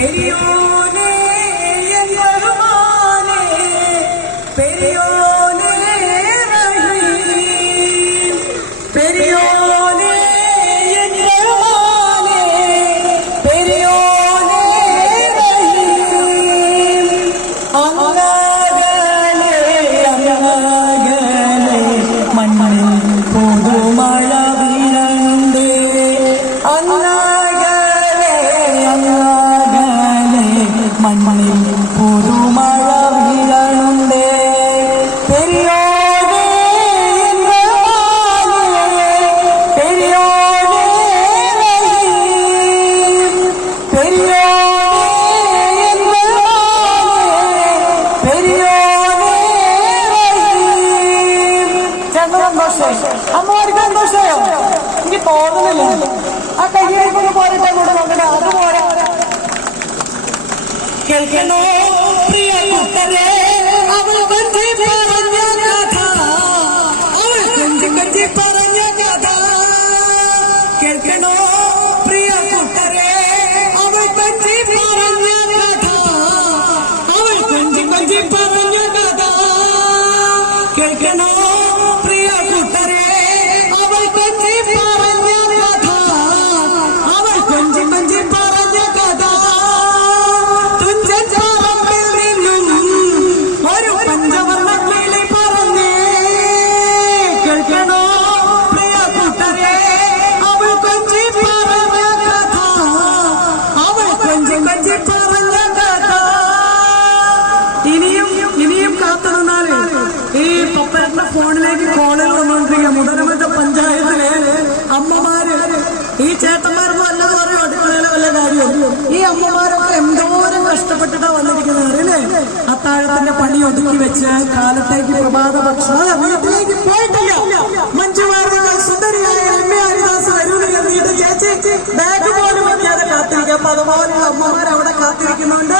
പെരിയോനെ N റഹ്മാനെ പെരിയോനെ റഹീം പെരിയോനെ റഹ്മാനെ പുതുമഴ വീഴണുണ്ടേ അമ്മമാർക്ക് സന്തോഷമായോ? എനിക്ക് തോന്നുന്നില്ല ആ കയ്യിലേക്കൊന്ന് പോരട്ടെ കൂടെ നോക്കട്ടെ. അത് പോരാ കേൾക്കണോ പ്രിയ കൂട്ടരെ അവൾ കൊഞ്ചി പറഞ്ഞ കഥ അവൾ കൊഞ്ചി കൊഞ്ചി പറഞ്ഞ കഥ കേൾക്കണോ പ്രിയ കൂട്ടരെ അവൾ കൊഞ്ചി പറഞ്ഞ കഥ അവൾ കൊഞ്ചി കൊഞ്ചി പറഞ്ഞ കഥ കേൾക്കണോ കേൾക്കണോ? പ്രിയ കൂട്ടരെ അവൾ കൊഞ്ചി പറഞ്ഞ കഥ. അവൾ കൊഞ്ചി പറഞ്ഞ കഥ. ഇനിയും ഇനിയും കാത്തു ഈ പപ്പരന്റെ ഫോണിലേക്ക് കോളുകൾ വന്നുകൊണ്ടിരിക്കുക മുതലമറ്റ പഞ്ചായത്തിലെ അമ്മമാര് ഈ ചേട്ടന്മാർക്ക് വല്ലത് പറയും അടുക്കളയിലെ വല്ല കാര്യം ഈ അമ്മമാരൊക്കെ എന്തോരം കഷ്ടപ്പെട്ടിട്ടാ വന്നിരിക്കുന്നത് അല്ലേ അത്താഴത്തിന്റെ പണി ഒതുക്കി വെച്ച് കാലത്തേക്ക് പ്രഭാത ഭക്ഷണം ബാഗ് പോലും വയ്ക്കാതെ കാത്തിരിക്കാം. അപ്പൊ അതുപോലെയുള്ള അമ്മമാർ അവിടെ കാത്തിരിക്കുന്നുണ്ട്.